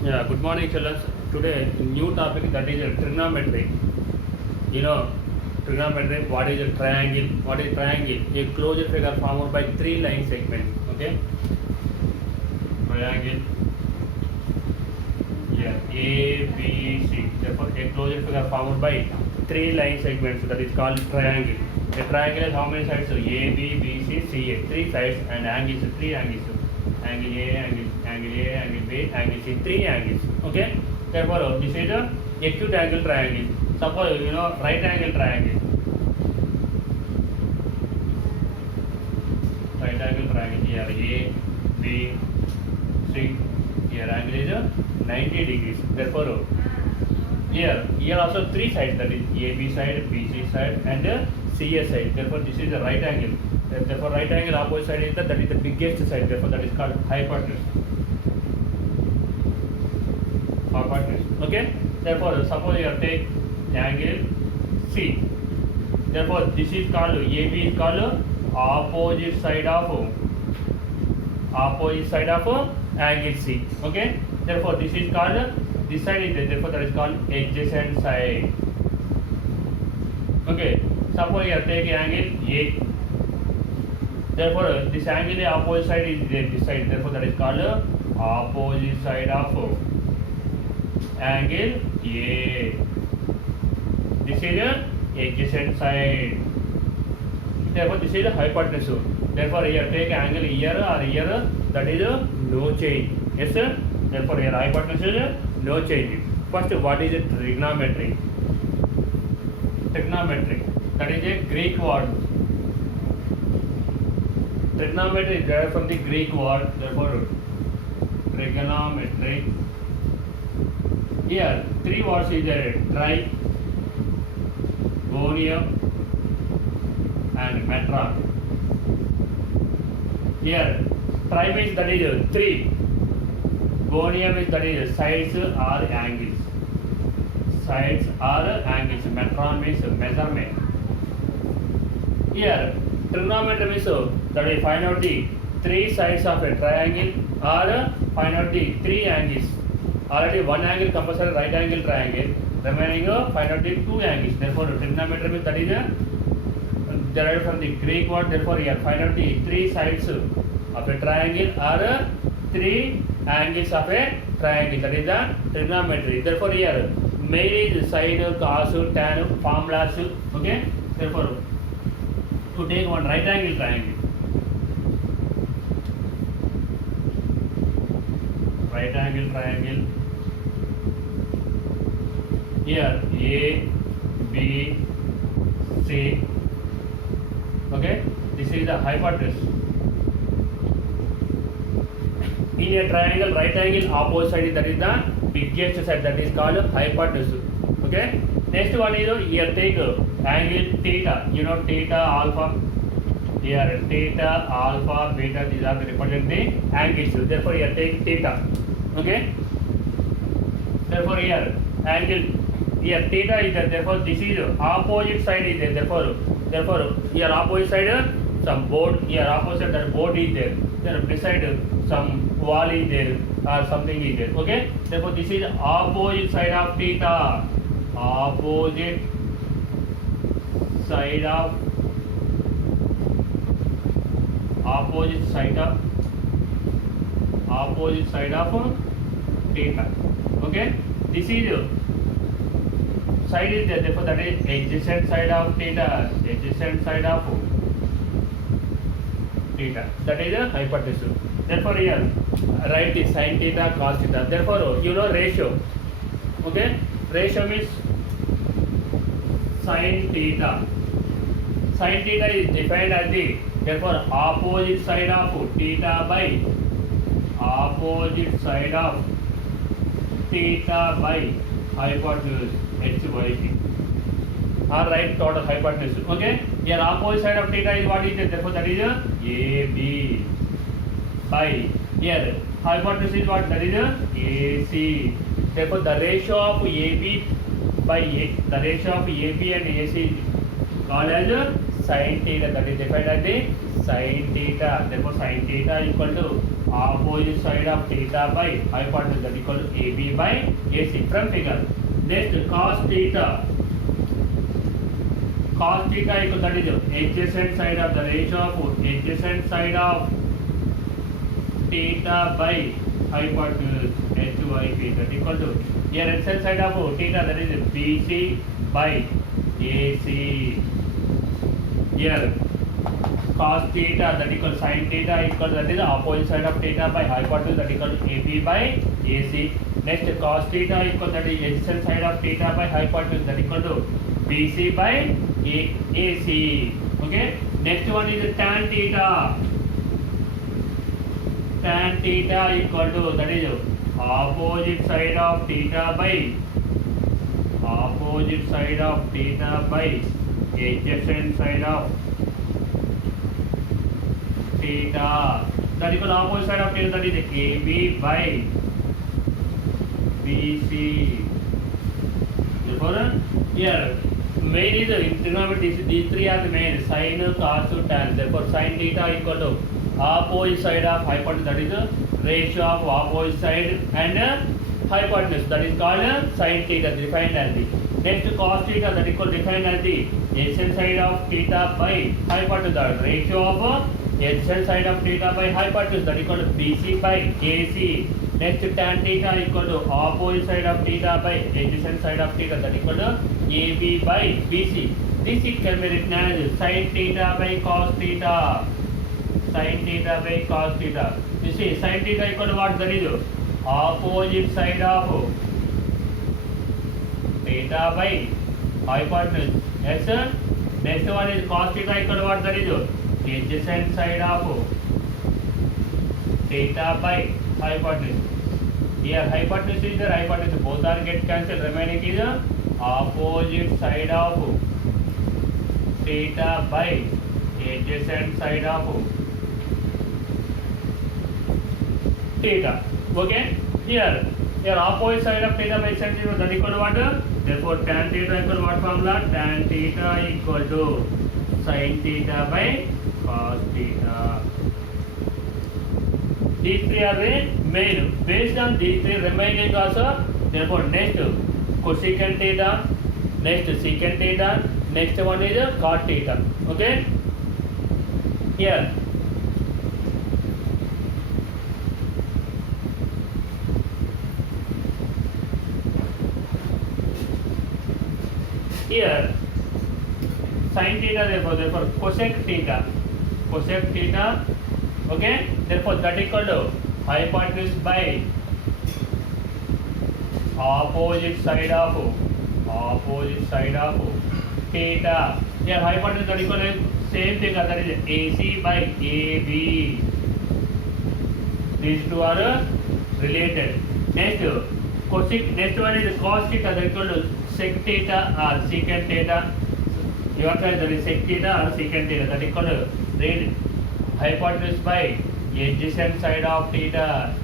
Yeah, good morning, children. Today, new topic that is trigonometry. You know, trigonometry. What is a triangle? What is triangle? A closed figure formed by three line segments. Okay, triangle. Yeah, A, B, C. Therefore, a closed figure formed by three line segments. That is called triangle. A triangle has how many sides? So A, B, B, C, C, A. Three sides and angles. Three angles. Angle A, angle A, angle B, angle C. Three angles. Okay. Therefore, this is a acute angle triangle. Suppose you know right angle triangle. Right angle triangle here A, B, C. Here angle is 90 degrees. Therefore, here also three sides, that is AB side, BC side, and CS side. Therefore, this is the right angle. Therefore, right angle opposite side is that is the biggest side. Therefore, that is called hypotenuse. Hypotenuse. Okay. Therefore, suppose you take angle C. Therefore, this is called AB is called opposite side of angle C. Okay. Therefore, this is called this side is there. Therefore, that is called adjacent side. Okay. Suppose you take angle A. Therefore, this angle opposite side is there. This side. Therefore, that is called opposite side of angle A. This is a adjacent side. Therefore, this is a hypotenuse. Therefore, here take angle here or here. That is a no change. Yes, sir. Therefore, here hypotenuse is no change. First, what is it? Trigonometry. Trigonometry. That is a Greek word. Trigonometry is derived from the Greek word. Therefore, trigonometry. Here, three words is there: tri, gonium, and metron. Here, tri means that is three. Gonium is that is sides or angles. Sides or angles. Metron means measurement. Here, trigonometry means that is find out the three sides of a triangle or find out the three angles. Already one angle compulsory right angle triangle. Remaining find out the two angles. Therefore, trigonometry means that is derived from the Greek word. Therefore, here find out the three sides of a triangle or three angles of a triangle. That is the trigonometry. Therefore, here main is sine, cos, tan, formulas. Okay. Therefore, to take one right angle triangle. Right angle triangle. Here A, B, C. Okay. This is the hypotenuse. In a triangle, right angle opposite side, that is the biggest side, that is called hypotenuse. Okay. Next one is here take angle theta. You know theta, alpha. Here theta, alpha, beta. These are the represent the angles. Therefore, here take theta. Okay. Therefore, here angle here theta is there. Therefore, this is opposite side is there. Therefore, here opposite side some board. Here opposite that board is there. Then beside some wall is there or something is there. Okay. Therefore, this is opposite side of theta. Opposite side of theta. Okay. This is side is there. Therefore, that is adjacent side of theta. Adjacent side of theta. That is a hypotenuse. Therefore, here write the sin theta, cos theta. Therefore, you know ratio. Okay. Ratio means sin theta. Sin theta is defined as the therefore opposite side of theta by opposite side of theta by hypotenuse HYT. Alright, total hypotenuse. Okay. Here opposite side of theta is what is it? Therefore, that is a AB by here hypotenuse is what? That is a AC. Therefore, the ratio of AB by the ratio of AB and AC is called as sin theta. That is defined as the sin theta. Therefore, sin theta equal to opposite side of theta by hypotenuse, that equal to AB by AC from figure. Next, cos theta. Cos theta equal, that is adjacent side of the ratio of adjacent side of theta by hypotenuse HYP, that equal to here adjacent side of theta, that is BC by AC. Here cos theta, that equal sin theta equal, that is the opposite side of theta by hypotenuse, that equal to AB by AC. Next, cos theta equal, that is adjacent side of theta by hypotenuse, that equal to BC by AC. Okay. Next one is tan theta. Tan theta equal to, that is opposite side of theta by adjacent side of theta, that equal opposite side of theta, that is AB by BC. Therefore, here main is in trigonometry, these three are the main: sin, cos, tan. Therefore, sin theta equal to opposite side of hypotenuse, that is the ratio of opposite side and hypotenuse, that is called sin theta, defined as the. Next, cos theta, that equal defined as the adjacent side of theta by hypotenuse, the ratio of adjacent side of theta by hypotenuse, that equal to BC by AC. Next, tan theta equal to opposite side of theta by adjacent side of theta, that equal to AB by BC. This it can be written as sin theta by cos theta. Sin theta by cos theta. You see, sin theta equal to what? That is opposite side of theta by hypotenuse. Yes, sir. Next one is cos theta equal to what? That is adjacent side of theta by hypotenuse. Here hypotenuse is there, hypotenuse both are get cancelled. Remaining is opposite side of theta by adjacent side of theta. Okay. Here opposite side of theta by adjacent theta, that equal to what? Therefore, tan theta equal to what formula? Tan theta equal to sin theta by cos theta. These three are the main. Based on these three remaining also, therefore next cosecant theta, next secant theta, next one is cot theta. Okay. Here sin theta, therefore cosec theta, okay. Therefore that equal to hypotenuse by opposite side of theta. Here hypotenuse, that equal to same thing, that is AC by AB. These two are related. Next cosec, next one is cos theta, that equal to sec theta or secant theta. Your choice, that is sec theta or secant theta, that equal to read hypotenuse by adjacent side of theta,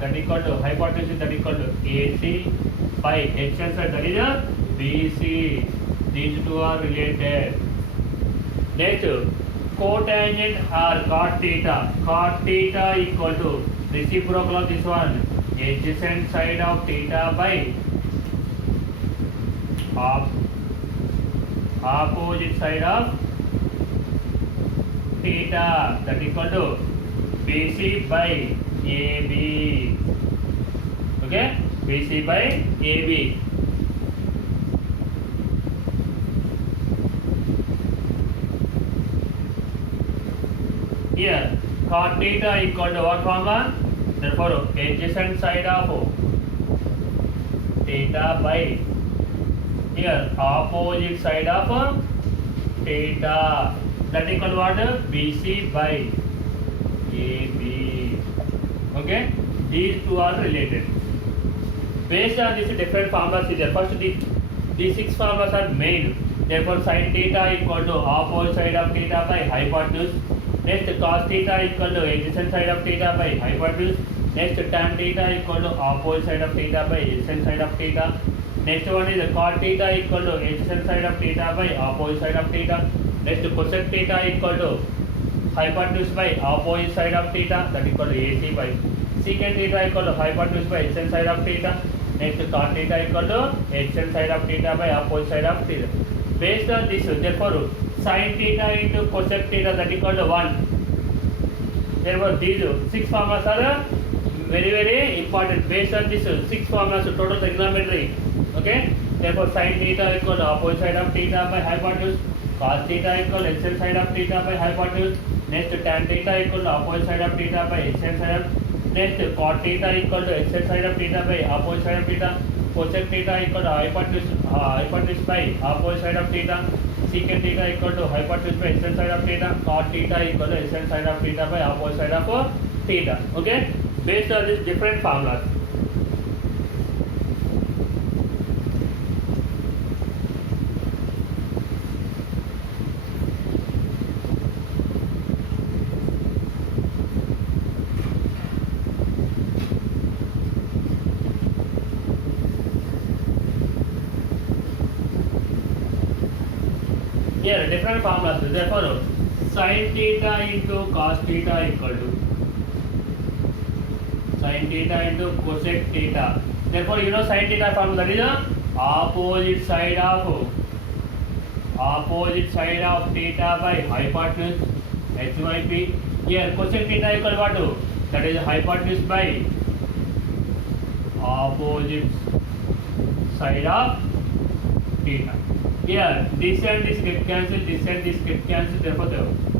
that equal to hypotenuse, that equal to AC by adjacent side, that is BC. These two are related. Next, cotangent or cot theta equal to reciprocal of this one, adjacent side of theta by opposite side of theta, that equal to BC by AB. Okay, BC by AB. Here cot theta equal to what formula? Therefore adjacent side of theta by here opposite side of theta, that equal to what? BC by AB. Okay, these two are related. Based on this different formulas is there. First these six formulas are main. Therefore sin theta equal to opposite side of theta by hypotenuse. Next cos theta equal to adjacent side of theta by hypotenuse. Next tan theta equal to opposite side of theta by adjacent side of theta. Next one is cot theta equal to adjacent side of theta by opposite side of theta. Next cosec theta equal to hypotenuse by opposite side of theta, that is equal to AC by secant theta equal to hypotenuse by extend side of theta. Next cot theta equal to extend side of theta by opposite side of theta. Based on this, therefore sin theta into cosec theta, that is equal to 1. Therefore these 6 formulas are very very important. Based on this 6 formulas, total trigonometry. Okay. Therefore sin theta equal to opposite side of theta by hypotenuse. Cos theta equal to extend side of theta by hypotenuse. Next tan theta equal to opposite side of theta by extend side of. Next cot theta equal to extend side of theta by opposite side of theta. Cosec theta equal to hypotenuse by opposite side of theta. Secant theta equal to hypotenuse by extend side of theta. Cot theta equal to extend side of theta by opposite side of theta. Okay. Based on these different formulas. Here different formulas. Therefore sin theta into cos theta equal to sin theta into cosec theta. Therefore you know sin theta formula, that is the opposite side of theta by hypotenuse h by p. Here cosec theta equal to what? That is hypotenuse by opposite side of theta. Here this and this get cancelled, this and this get cancelled. Therefore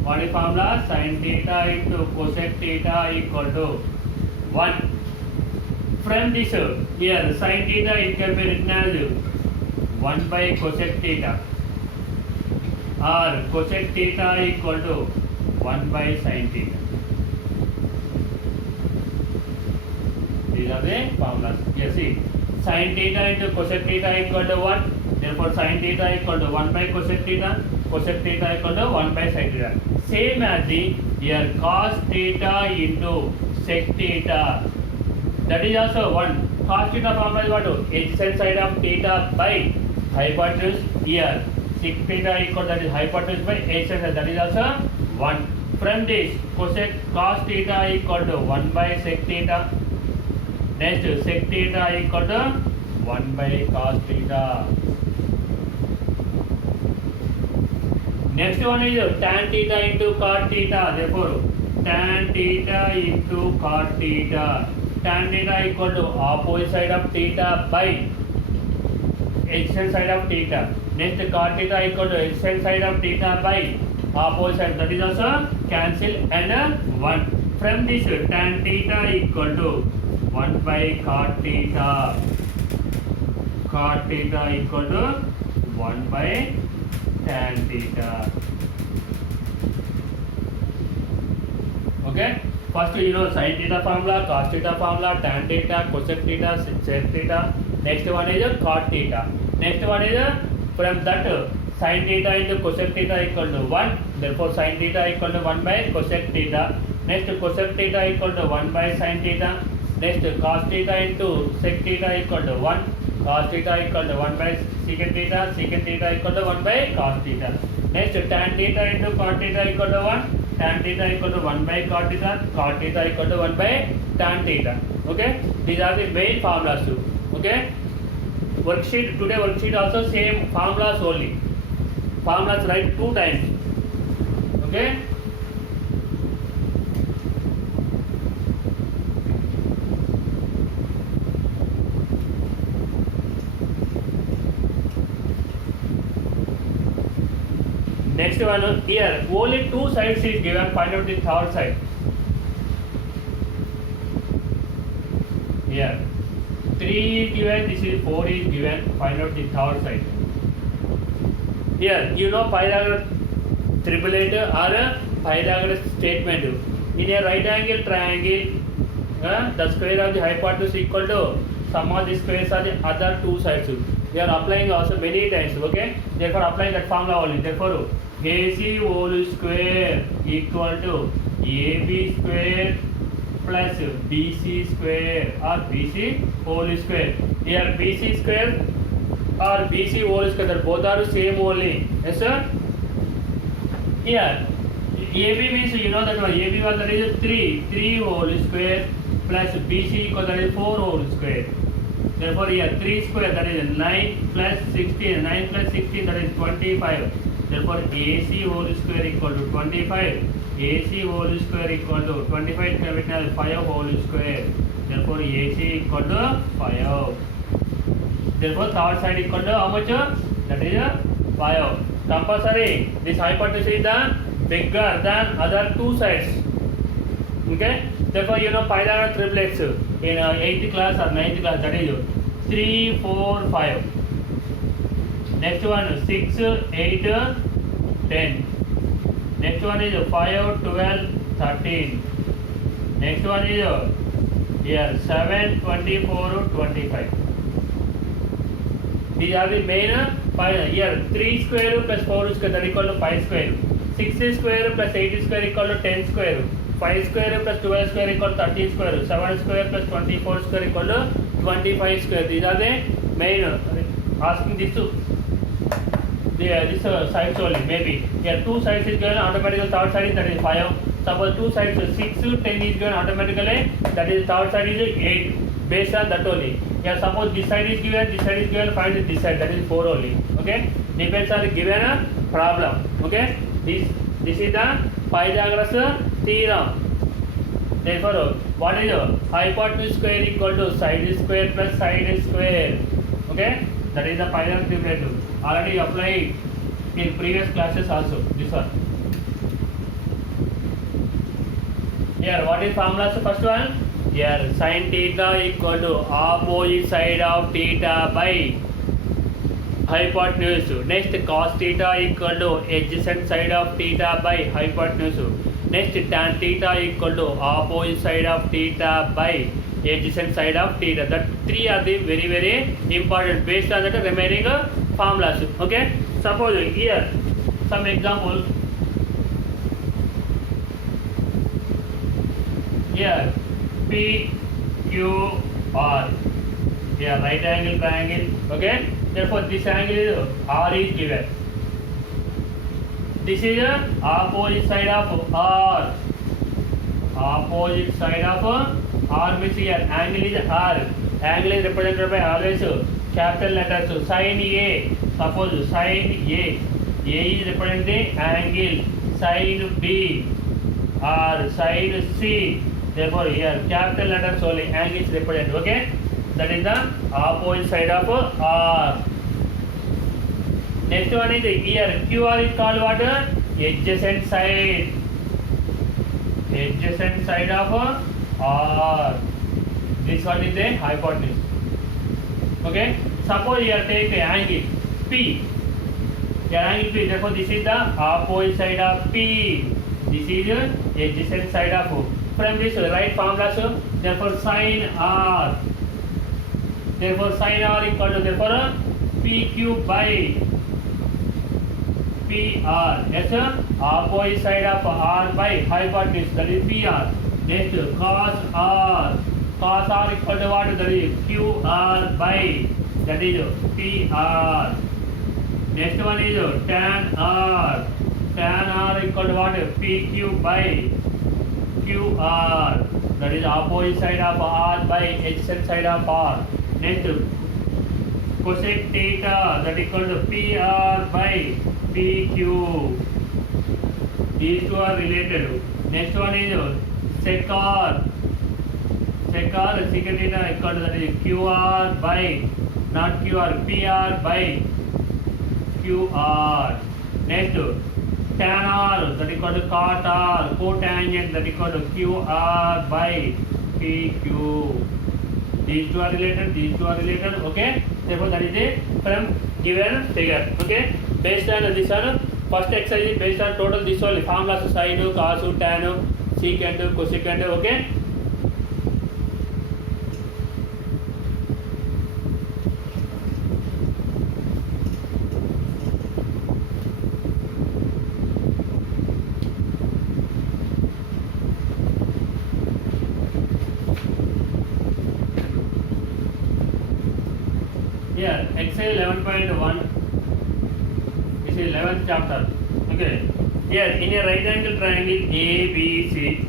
what is formula? Sin theta into cosec theta equal to 1. From this here sin theta, it can be written as 1 by cosec theta, or cosec theta equal to 1 by sin theta. These are the formulas. Here see, sin theta into cosec theta equal to 1. Therefore sin theta equal to 1 by cosec theta equal to 1 by sin theta. Same as the here cos theta into sec theta, that is also 1. Cos theta formula is what? Extend side of theta by hypotenuse. Here sec theta equal, that is hypotenuse by extend side, that is also 1. From this cos theta equal to 1 by sec theta. Next sec theta equal to 1 by cos theta. Next one is tan theta into cot theta. Therefore tan theta into cot theta. Tan theta equal to opposite side of theta by extend side of theta. Next cot theta equal to extend side of theta by opposite side, that is also cancel and 1. From this tan theta equal to 1 by cot theta. Cot theta equal to 1 by tan theta. Okay. First you know sin theta formula, cos theta formula, tan theta, cosec theta, sec theta. Next one is cot theta. Next one is from that sin theta into cosec theta equal to 1. Therefore sin theta equal to 1 by cosec theta. Next cosec theta equal to 1 by sin theta. Next cos theta into sec theta equal to 1. Cos theta equal to 1 by secant theta equal to 1 by cos theta. Next tan theta into cot theta equal to 1. Tan theta equal to 1 by cot theta equal to 1 by tan theta. Okay, these are the main formulas too. Okay, worksheet, today worksheet also same formulas only. Formulas write 2 times. Okay. Next one here, only 2 sides is given, find out the third side. Here 3 is given, this is 4 is given, find out the third side. Here you know Pythagoras triplet or Pythagoras statement. In a right angle triangle, the square of the hypotenuse equal to sum of the squares of the other 2 sides. We are applying also many times. Okay, therefore applying that formula only. Therefore AC whole square equal to AB square plus BC square or BC whole square. Here BC square or BC whole square, both are same only. Yes sir. Here AB means you know that one. AB was that is 3 whole square plus BC equal that is 4 whole square. Therefore here 3 square that is 9 plus 16. 9 plus 16 that is 25. Therefore AC whole square equal to 25. AC whole square equal to 25 capital 5 whole square. Therefore AC equal to 5. Therefore third side equal to how much? That is 5. Compulsory. This hypotenuse is the bigger than other two sides. Okay. Therefore you know Pythagoras triplets in 8th class or 9th class, that is 3, 4, 5. Next one 6, 8, 10. Next one is 5, 12, 13. Next one is here 7, 24, 25. These are the main here 3 square plus 4 square that equal to 5 square. 6 square plus 8 square equal to 10 square. 5 square plus 12 square equal to 13 square. 7 square plus 24 square equal to 25 square. These are the main asking this to this sides only maybe. Here two sides is given automatically, third side is that is 5. Suppose two sides 6, 10 is given automatically, that is third side is 8. Based on that only. Here suppose this side is given, find this side, that is 4 only. Okay, depends on the given problem. Okay, this is the Pythagoras theorem. Therefore what is hypotenuse square equal to side square plus side square. Okay, that is the Pythagoras theorem. Already applied in previous classes also. This one. Here what is formula? So first one. Here sin theta equal to opposite side of theta by hypotenuse. Next cos theta equal to adjacent side of theta by hypotenuse. Next tan theta equal to opposite side of theta by adjacent side of theta. That three are the very very important based on the remaining formulas. Okay. Suppose here some example. Here P, Q, R. Here right angle triangle. Okay. Therefore this angle is R is given. This is the opposite side of R. Opposite side of R means here angle is R. Angle is represented by always capital letters. So sin A. Suppose sin A. A is representing angle. Sin B. R. Sin C. Therefore here capital letters only, angle is represented. Okay, that is the opposite side of R. Next one is here QR is called what? Adjacent side. Adjacent side of R. This one is the hypotenuse. Okay, suppose here take angle P. Here angle P. Therefore this is the opposite side of P. This is the adjacent side of O. From this right formula, so therefore sin R. Therefore sin R equal to therefore PQ by PR. Yes, opposite side of R by hypotenuse, that is PR. Next cos R. Cos R equal to what? That is QR by, that is PR. Next one is tan R. Tan R equal to what? PQ by QR, that is opposite side of R by adjacent side of R. Next cosec theta, that equal to PR by PQ. These two are related. Next one is sec R. Sec R, secant theta equal to, that is QR by, not QR, PR by QR. Next tan R, that equal to cot R, cotangent, that equal to QR by PQ. These two are related, okay? Therefore that is a from given figure, okay? Based on this one, first exercise is based on total this only formulas, sine, cos, tan, secant, cosecant, okay? Here, exercise 11.1. This is 11th chapter. Okay. Here in a right angle triangle ABC,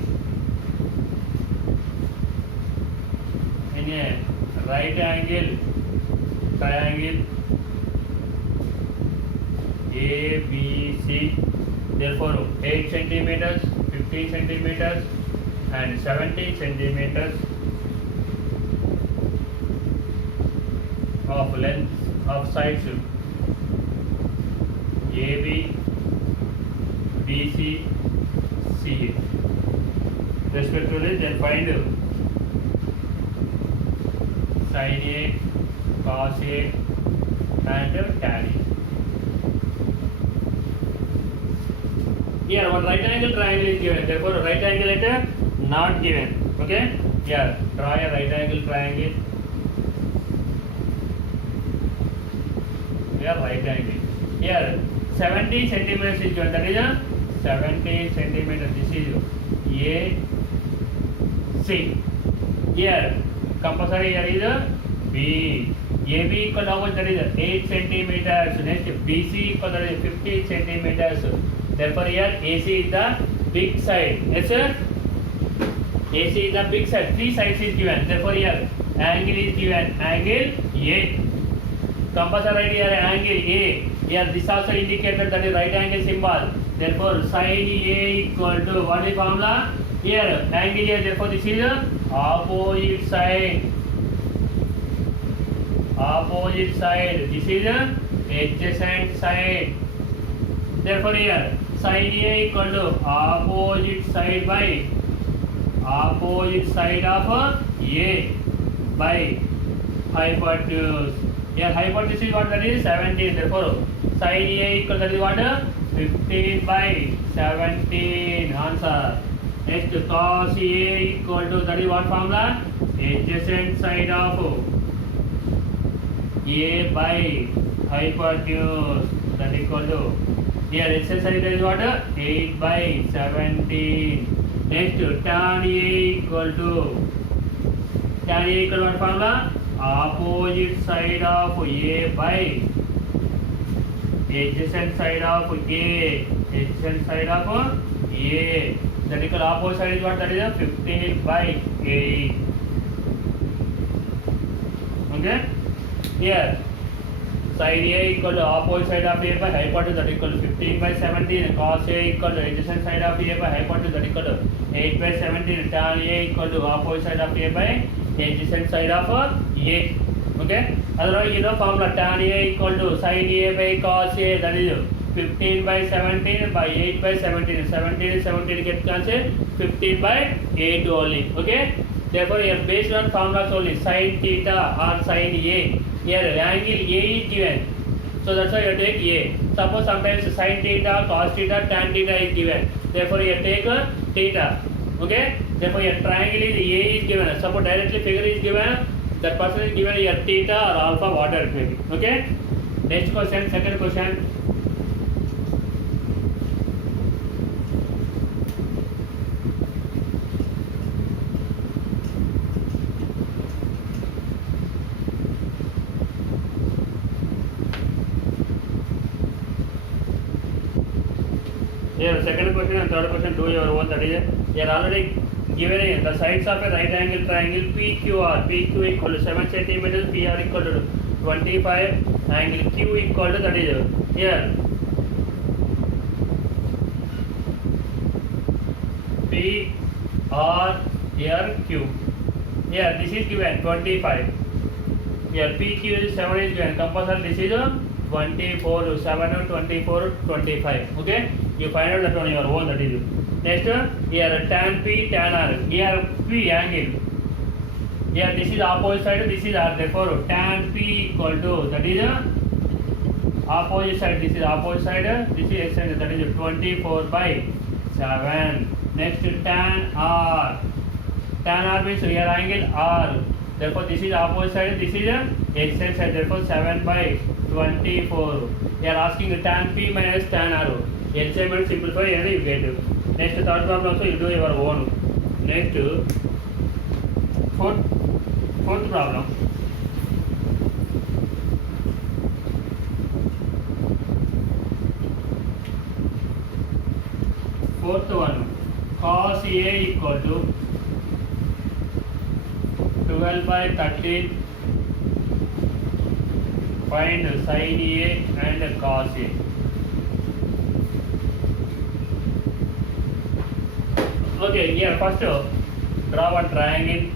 in a right angle triangle ABC, therefore 8 centimeters, 15 centimeters and 17 centimeters of length of sides AB, BC, CA respectively. Then find sin A, cos A and tan A. Here one right angle triangle is given, therefore right angle is not given. Okay, here draw a right angle triangle. Here right angle. Here 70 centimeters is given, that is a 70 centimeters. This is A, C. Here compulsory here is a B. AB equal to how much? That is 8 centimeters. Next BC equal to 50 centimeters. Therefore here AC is the big side. Yes sir? AC is the big side. 3 sides is given. Therefore here angle is given. Angle A. Compass right here angle A. Here this also indicated that is right angle symbol. Therefore sin A equal to what is formula? Here angle A. Therefore this is opposite side. Opposite side. This is adjacent side. Therefore here sin A equal to opposite side by opposite side of A by hypotenuse. Here hypotenuse is what? That is 17. Therefore sin A equal to that is what? 15 by 17. Answer. Next cos A equal to that is what formula? Adjacent side of A by hypotenuse. That equal to here adjacent side is what? 8 by 17. Next tan A equal to what formula? Opposite side of A by adjacent side of A. Adjacent side of A. That equal opposite side is what? That is 15 by 8. Okay? Here side A equal to opposite side of A by hypotenuse, that equal to 15 by 17. Cos A equal to adjacent side of A by hypotenuse, that equal to 8 by 17. Tan A equal to opposite side of A by adjacent side of A. Okay? Otherwise you know formula tan A equal to sin A by cos A, that is 15 by 17 by 8 by 17. 17 get cancelled. 15 by 8 only. Okay? Therefore here based on formulas only sin theta or sin A. Here angle A is given, so that's why you take A. Suppose sometimes sin theta, cos theta, tan theta is given. Therefore you take theta. Okay? Therefore your triangle is A is given. Suppose directly figure is given, that person is given here theta or alpha, whatever it may be. Okay? Next question, second question. Here second question and third question do your own, that is here already given the sides of a right angle triangle PQR. PQ equal to 7 centimeters, PR equal to 25, angle Q equal to, that is here P R here Q. Here this is given 25. Here PQ is 7 is given. Compulsory this is 24, 7, 24, 25. Okay? You find out that on your own, that is. Next, here tan P, tan R. Here P angle. Here this is opposite side, this is R. Therefore, tan P equal to, that is opposite side, this is opposite side, this is extended, that is 24 by 7. Next, tan R. Tan R means here angle R. Therefore, this is opposite side, this is extended side. Therefore, 7 by 24. They are asking tan P minus tan R. LCM and simplify and you get it. Next, third problem also you do your own. Next, fourth problem. equal to 12 by 13. Find sin A and cos A. Okay, here first draw one triangle.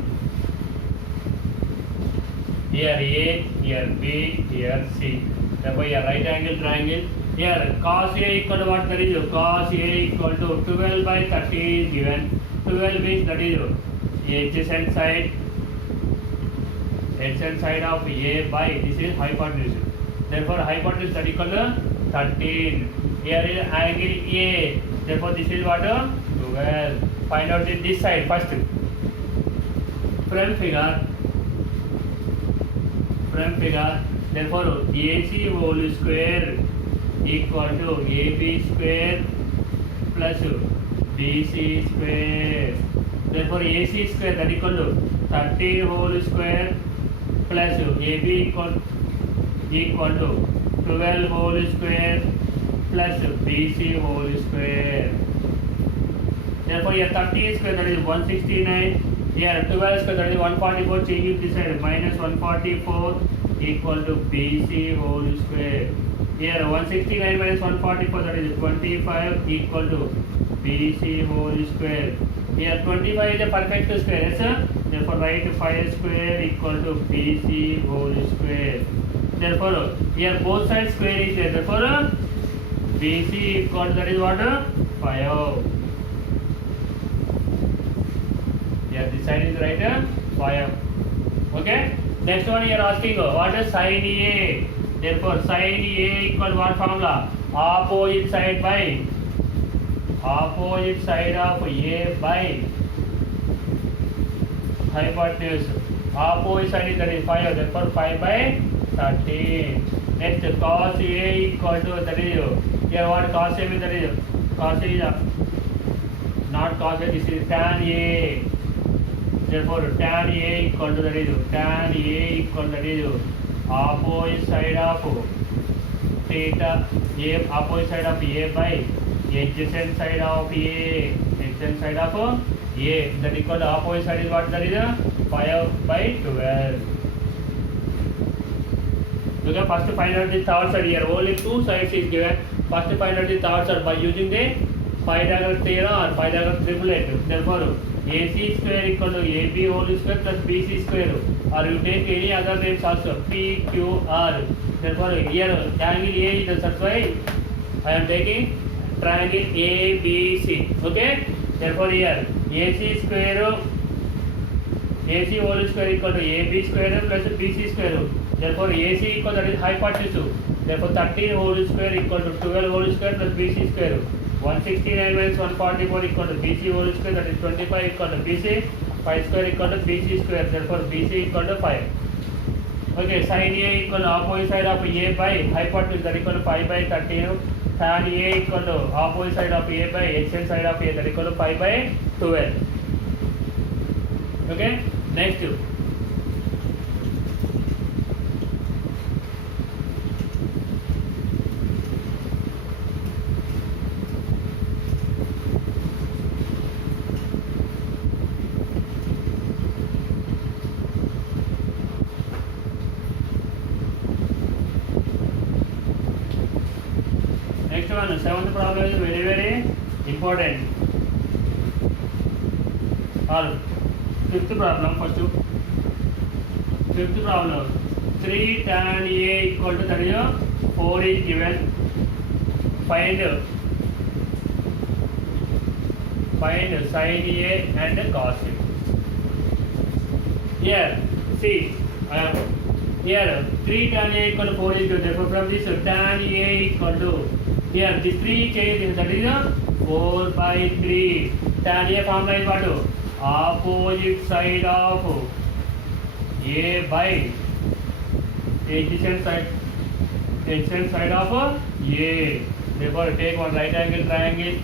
Here A, here B, here C. Therefore, here right angle triangle. Here cos A equal to what? That is cos A equal to 12 by 30 is given. 12 means that is adjacent side. Adjacent side of A by this is hypotenuse. Therefore, hypotenuse that equal to 13. Here is angle A. Therefore, this is what? 12. Find out this side first. Front figure. Therefore, AC whole square equal to AB square plus BC square. Therefore, AC square that equal to 30 whole square plus AB equal to 12 whole square plus BC whole square. Therefore, here 30 square that is 169. Here 12 square that is 144. Changing this side minus 144 equal to BC whole square. Here 169 minus 144 that is 25 equal to BC whole square. Here 25 is a perfect square. Yes, sir? Therefore, write 5 square equal to BC whole square. Therefore, here both sides square is there. Therefore, BC equal to that is what? 5. Here this side is right 5. Okay. Next one you are asking what is sin A. Therefore, sin A equal what formula? Opposite side of A by hypotenuse. Opposite side is that is 5. Therefore, 5 by 13. Next, cos A equal to that is here what cos A means that is cos A is not cos A. This is tan A. Therefore, tan A equal to that is opposite side of theta. Opposite side of A by adjacent side of A. That equal to opposite side is what? That is 5 by 12. Okay, first find out the third side. Here only two sides is given. First find out the third side by using the Pythagoras theorem or Pythagoras triplet. Therefore, AC square equal to AB whole square plus BC square, or you take any other names also, PQR. Therefore, here triangle A is that's why I am taking triangle ABC. Okay. Therefore, here AC whole square equal to AB square plus BC square. Therefore, AC equal that is hypotenuse. Therefore, 13 whole square equal to 12 whole square plus BC square. 169 minus 144 equal to BC whole square, that is 25 equal to BC. 5 square equal to BC square. Therefore, BC equal to 5. Okay, sin A equal to opposite side of A by hypotenuse, that equal to 5 by 13. Tan A equal to opposite side of A by adjacent side of A, that equal to 5 by 12. Okay, next. Next one, seventh problem is very important. Or fifth problem, fifth problem, 3 tan A equal to 4 is given. Find sin A and cos A. Here, see, here 3 tan A equal to 4 is given. Therefore, from this tan A equal to here this 3 changes, that is 4 by 3. Tan A formula is what? Opposite side of A by adjacent side of A. Therefore, take one right angle triangle.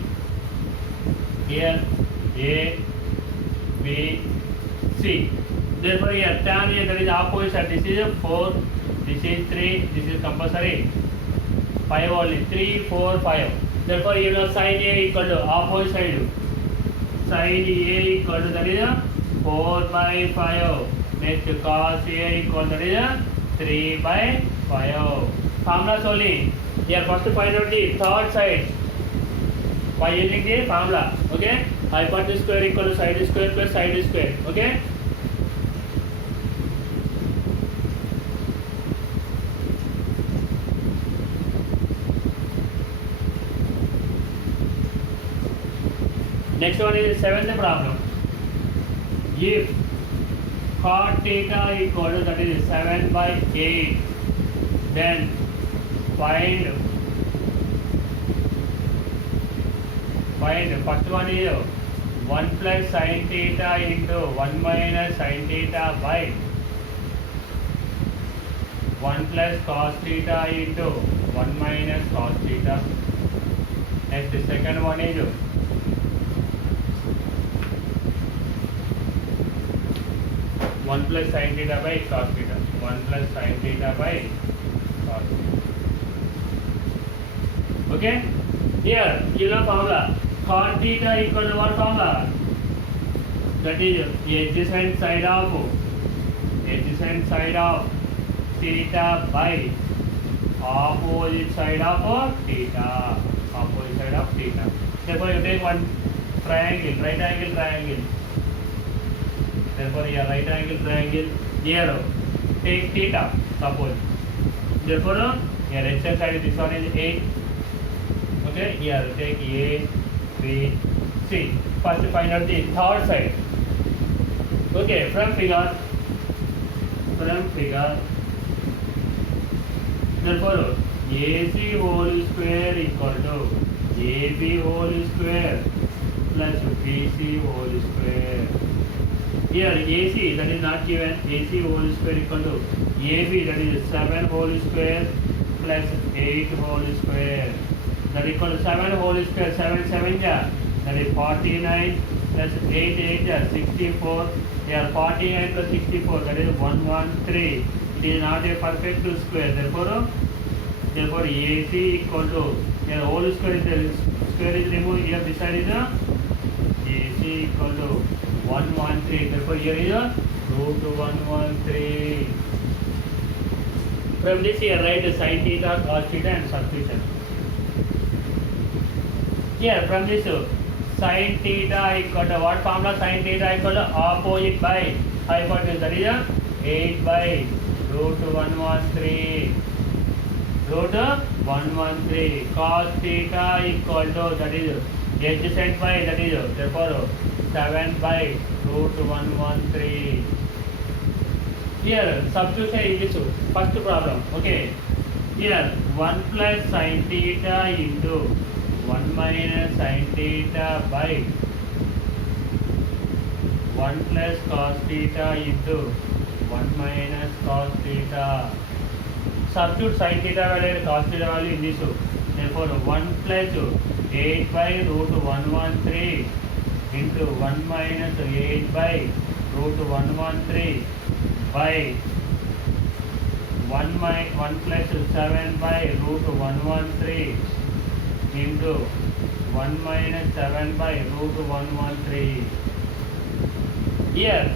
Here A, B, C. Therefore, here tan A, that is opposite side. This is 4, this is 3, this is compulsory 5 only. 3, 4, 5. Therefore, you know sin A equal to opposite side. sin A equal to that is 4 by 5. Next cos A equal to that is 3 by 5. Formula solving. Here first find out the third side by using the formula. Okay. Hypotenuse square equal to side square plus side square. Okay. Next one is the seventh problem. If cot theta equal to that is 7 by 8, then find first one is 1 plus sin theta into 1 minus sin theta by 1 plus cos theta into 1 minus cos theta. Next the second one is 1 plus sin theta by cos theta. 1 plus sin theta by cos theta. Okay? Here, you know formula. Cot theta equal to what formula? That is adjacent side of theta by opposite side of theta. Opposite side of theta. Therefore, you take one triangle, right angle triangle. Therefore, here right angle triangle. Here, take theta. Suppose. Therefore, here external side this one is 8. Okay, here take A, B, C. First find out the third side. Okay, from figure. Therefore, AC whole square equal to AB whole square plus BC whole square. Here AC that is not given. AC whole square equal to AB that is 7 whole square plus 8 whole square. That equal to 7 whole square. 7 7 ja, that is 49 plus 8 8 ja, 64. Here 49 plus 64 that is 113. It is not a perfect square. Therefore AC equal to here whole square is removed. Here beside is a AC equal to 113. Therefore here is a root 113. From this here write sin theta, cos theta and substitution. Here from this sin theta equal to what formula? Sin theta equal to opposite by hypotenuse, that is a 8 by root 113. Root 113. Cos theta equal to that is adjacent by that is therefore 7 by root 113. Here substitution is this first problem. Okay. Here 1 plus sin theta into 1 minus sin theta by 1 plus cos theta into 1 minus cos theta. Substitute sin theta value and cos theta value in this. Therefore 1 plus 8 by root 113 into 1 minus 8 by root 113 by 1 plus 7 by root 113 into 1 minus 7 by root 113. Here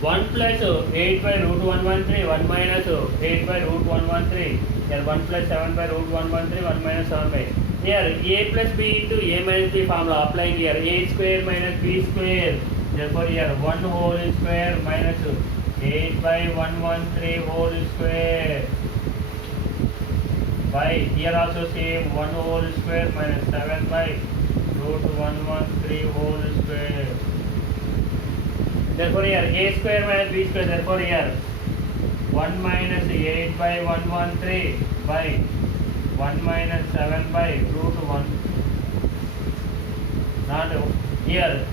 1 plus 8 by root 113, 1 minus 8 by root 113. Here 1 plus 7 by root 113, 1 minus 7 by. Here a plus b into a minus b formula applying here. A square minus b square. Therefore here 1 whole square minus 8 by 113 whole square. By here also same 1 whole square minus 7 by root 113 whole square. Therefore here a square minus b square. Therefore here 1 minus 8 by 113 by 1 minus 7 by root 1. Not here.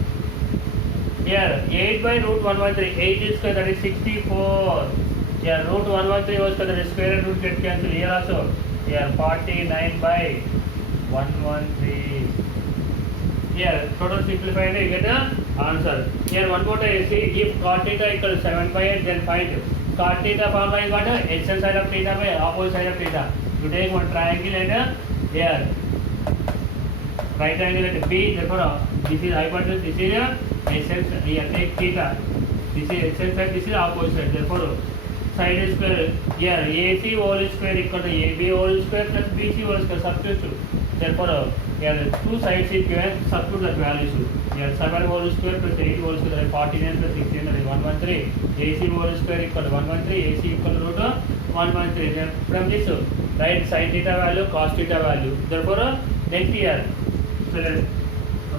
Here 8 by root 113. 8 is square, that is 64. Here root 113 was square, that is square and root get cancelled. Here also. Here 49 by 113. Here total simplified you get the answer. Here one more time see if cot theta equal to 7 by 8 then find cot theta formula is what? External side of theta by opposite side of theta. You take one triangle and here right angle at B, therefore This is hypotenuse, this is ascent, here take theta. This is ascent side, this is opposite side. Therefore, side square, here AC whole square equal to AB whole square plus BC whole square, substitute. Therefore, here two sides is given, substitute that values. Here 7 whole square plus 8 whole square, that is 49 plus 16, that is 113. AC whole square equal to 113, AC equal to root 113. Then from this, write sin theta value, cos theta value. Therefore, next year, so let's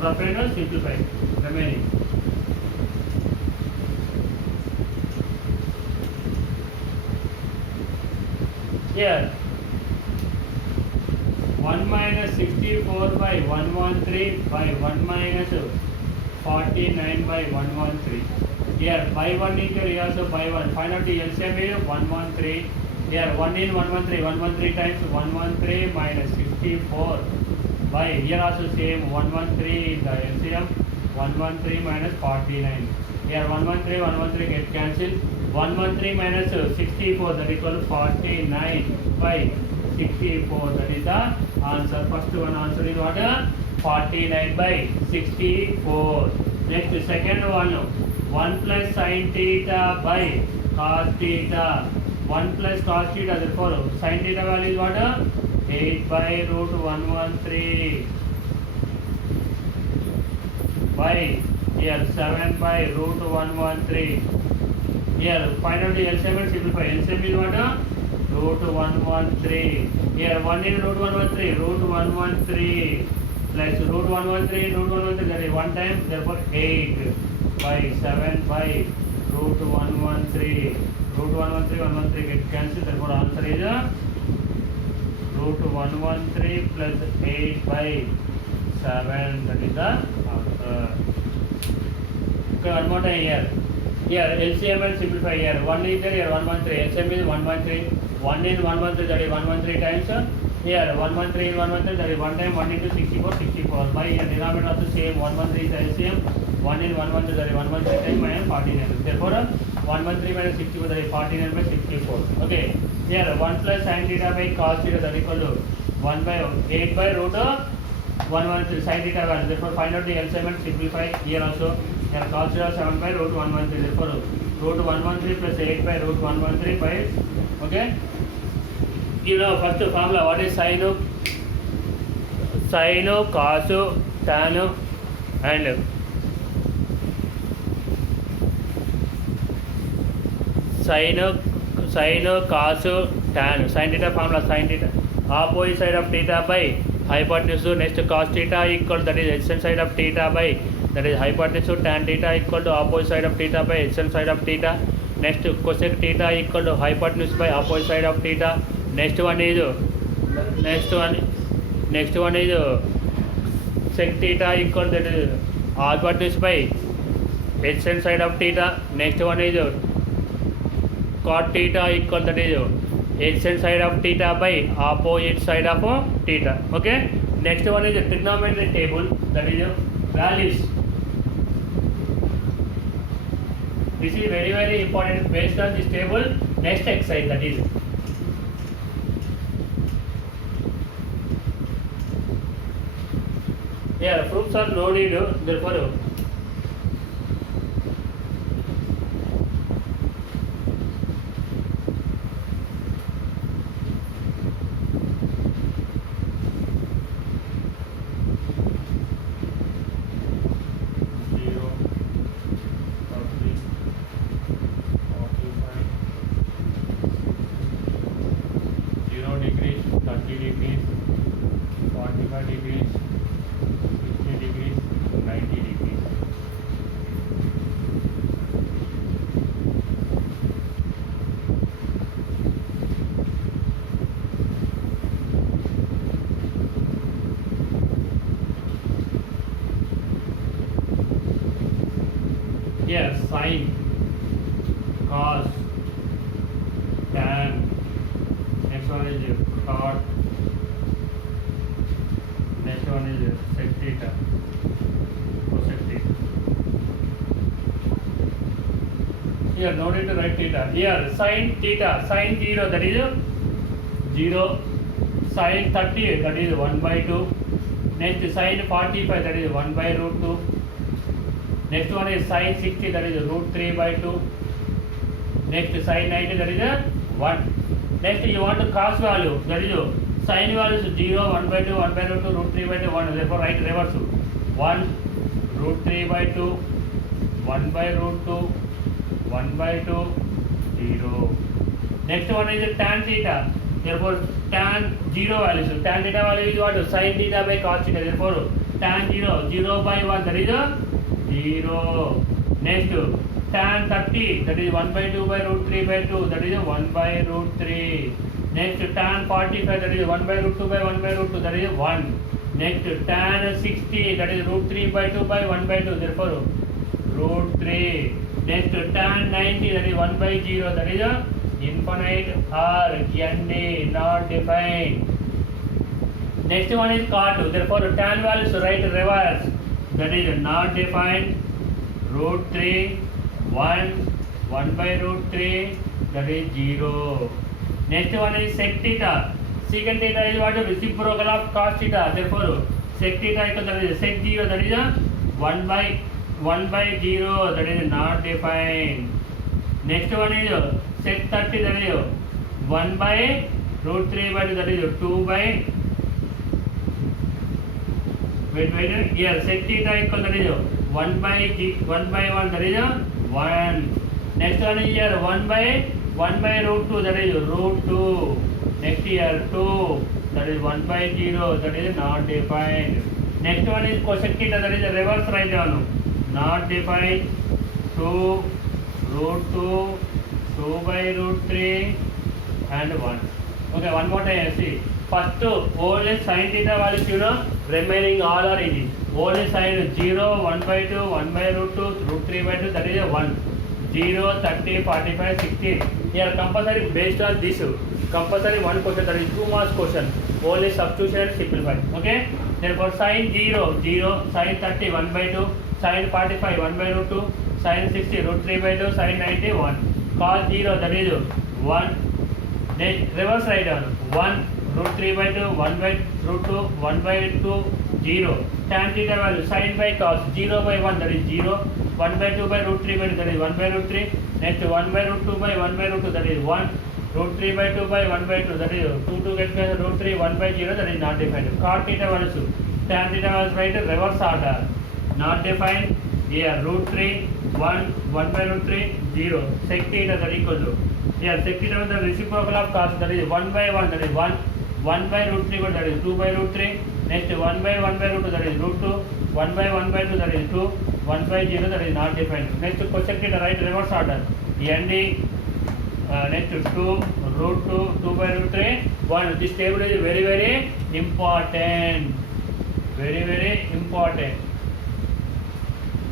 rough and simplify remaining. Here 1 minus 64 by 113 by 1 minus 49 by 113. Here by 1 is here also by 1. Find out the LCM is 113. Here 1 in 113, 113 times 113 minus 64 by here also same 113 is the LCM, 113 minus 49. Here 113, 113 get cancelled. 113 minus 64, that equal to 49 by 64, that is the answer. First one answer is what? 49 by 64. Next second one, 1 plus sin theta by cos theta. 1 plus cos theta, therefore sin theta value is what? 8 by root 113 by here 7 by root 113. Here find out the LCM and simplify. LCM is what? Root 113. Here 1 in root 113, root 113 plus root 113, root 113, that is 1 time, therefore 8 by 7 by root 113. Root 113, 113 get cancelled, therefore answer is root 113 plus 8 by 7, that is the answer. Okay, one more time here. Here LCM and simplify here. 1 is there, here 113. LCM is 113. 1 in 113, that is 113 times. Here 113 in 113, that is 1 time 1 into 64, 64. By here denominator also same 113 is LCM. 1 in 113, that is 113 times minus 49. Therefore 113 minus 64, that is 49 by 64. Okay. Here 1 plus sin theta by cos theta, that is equal to 1 by 8 by root 113 sin theta value. Therefore find out the LCM and simplify here also. Here cos theta 7 by root 113. Therefore root 113 plus 8 by root 113 by, okay. You know first formula, what is sine, cos, tan and sine, cos, tan. Sin theta formula, sin theta opposite side of theta by hypotenuse. Next cos theta equal, that is adjacent side of theta by, that is hypotenuse. Tan theta equal to opposite side of theta by adjacent side of theta. Next cosec theta equal to hypotenuse by opposite side of theta. Next one is sec theta equal, that is hypotenuse by adjacent side of theta. Next one is cot theta equal, that is adjacent side of theta by opposite side of theta. Okay. Next one is a trigonometry table, that is values. This is very very important. Based on this table, next exercise, that is here proofs are loaded, therefore here sine, cos, tan. Next one is cot. Next one is sec theta, cosec theta. Here no need to write theta. Here sin theta, sin 0, that is 0. Sin 30, that is 1 by 2. Next sin 45, that is 1 by root 2. Next one is sin 60, that is root 3 by 2. Next sin 90, that is 1. Next you want the cos value, that is sin value is 0, 1 by 2, 1 by root 2, root 3 by 2, 1. Therefore write reverse. 1 root 3 by 2, 1 by root 2, 1 by 2, 0. Next one is tan theta. Therefore tan 0 value. So tan theta value is what? Sin theta by cos theta. Therefore tan 0, 0 by 1, that is 0. Next tan 30, that is 1 by 2 by root 3 by 2, that is 1 by root 3. Next tan 45, that is 1 by root 2 by 1 by root 2, that is 1. Next tan 60, that is root 3 by 2 by 1 by 2, therefore root 3. Next tan 90, that is 1 by 0, that is infinite or ND, not defined. Next one is cot, therefore tan values write reverse, that is not defined. Root 3, 1, 1 by root 3, that is 0. Next one is sec theta. Secant theta is what? Reciprocal of cos theta. Therefore, sec theta equal, that is sec 0, that is 1 by 0, that is not defined. Next one is sec 30, that is 1 by root 3 by 2, that is 2 by. Wait, here sec theta equal, that is 1 by 1, that is 1. Next one is here 1 by root 2, that is root 2. Next here 2, that is 1 by 0, that is not defined. Next one is cosec theta, that is a reverse right down. Not defined. 2, root 2, 2 by root 3 and 1. Okay, one more time see. First only sin theta values remaining all are easy. Only sin 0, 1 by 2, 1 by root 2, root 3 by 2, that is a 1. 0, 30, 45, 60. Here compulsory based on this. Compulsory one question, that is 2 marks question. Only substitution and simplify. Okay? Therefore sin 0, 0, sin 30, 1 by 2, sin 45, 1 by root 2, sin 60, root 3 by 2, sin 90, 1. Cos 0, that is 1. Then reverse write down. 1, root 3 by 2, 1 by root 2, 1 by 2, 0. Tan theta value, sin by cos, 0 by 1, that is 0. 1 by 2 by root 3 by 2, that is 1 by root 3. Next 1 by root 2 by 1 by root 2, that is 1. Root 3 by 2 by 1 by 2, that is 2 to get root 3, 1 by 0, that is not defined. Cot theta values, tan theta values write reverse order. Not defined. Here root 3, 1, 1 by root 3, 0. Sec theta, that equal to. Here sec theta is the reciprocal of cos, that is 1 by 1, that is 1. 1 by root 3, that is 2 by root 3. Next 1 by root 2, that is root 2. 1 by 2, that is 2. 1 by 0, that is not defined. Next cosec theta, write reverse order. ND, next 2, root 2, 2 by root 3, 1. This table is very, very important. Very, very important.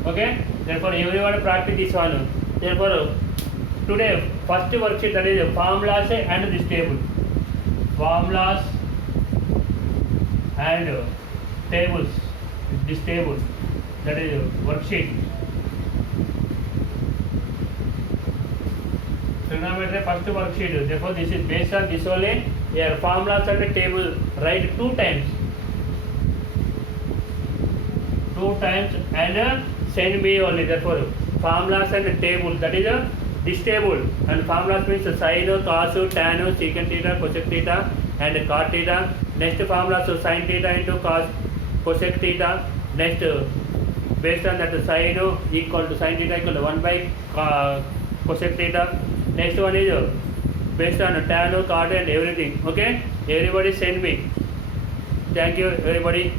Okay? Therefore, everyone practice this one. Therefore, today, first worksheet, that is formulas and this table. Formulas and tables. This table, that is worksheet. Trigonometry first worksheet. Therefore, this is based on this only. Here, formulas and table write 2 times. 2 times and send me only. Therefore, formulas and table, that is this table. And formulas means sin, cos, tan, secant theta, cosec theta and cot theta. Next formula, so sin theta into cos cosec theta. Next, based on that sin equal to sin theta equal to 1 by cosec theta. Next one is based on tan, cot and everything. Okay, everybody send me. Thank you everybody.